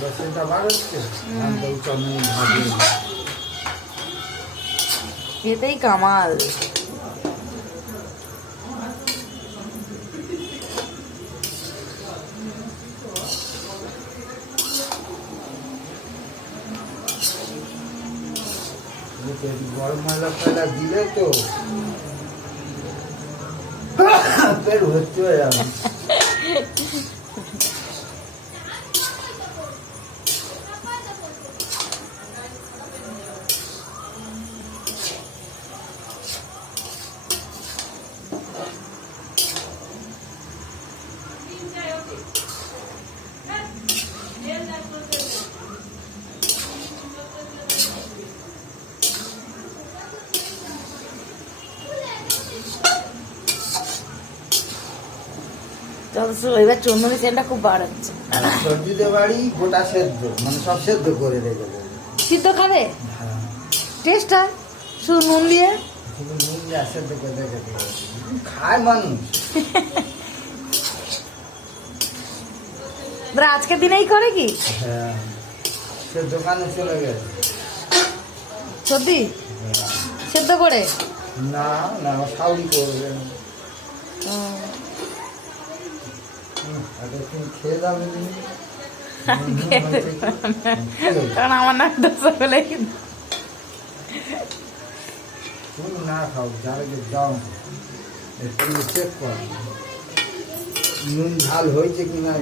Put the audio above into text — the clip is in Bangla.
রসুনটা বার হচ্ছে, ধানটা উচ্চারণ ভাজে। এটাই কামাল। গরম মশলা ফেলা দিলে তো পেট ভর্তি হয়ে যাবে। এবার চন্দনী সেন্টটা খুব বার হচ্ছে। সবজিতে বাড়ি গোটা সেদ্ধ, মানে সব সেদ্ধ করে রেখে দেবো। সিদ্ধ খাবে? হ্যাঁ, টেস্ট হয় শুধু নুন দিয়ে। শুধু নুন দিয়ে সেদ্ধ করে রেখে দেবো, খায় মানুষ। আজকের দিনেই করে কি? হ্যাঁ, সে দোকানে চলে গেছে। সত্যি? সেদ্ধ করে? না না, সাউরি করবে। এতক্ষণ খেয়ে যাবে কারণ আমার না দোষা হলে তুমি না খাও, যারা যাও একটু চেক কর নুন ঝাল হয়েছে কিনা।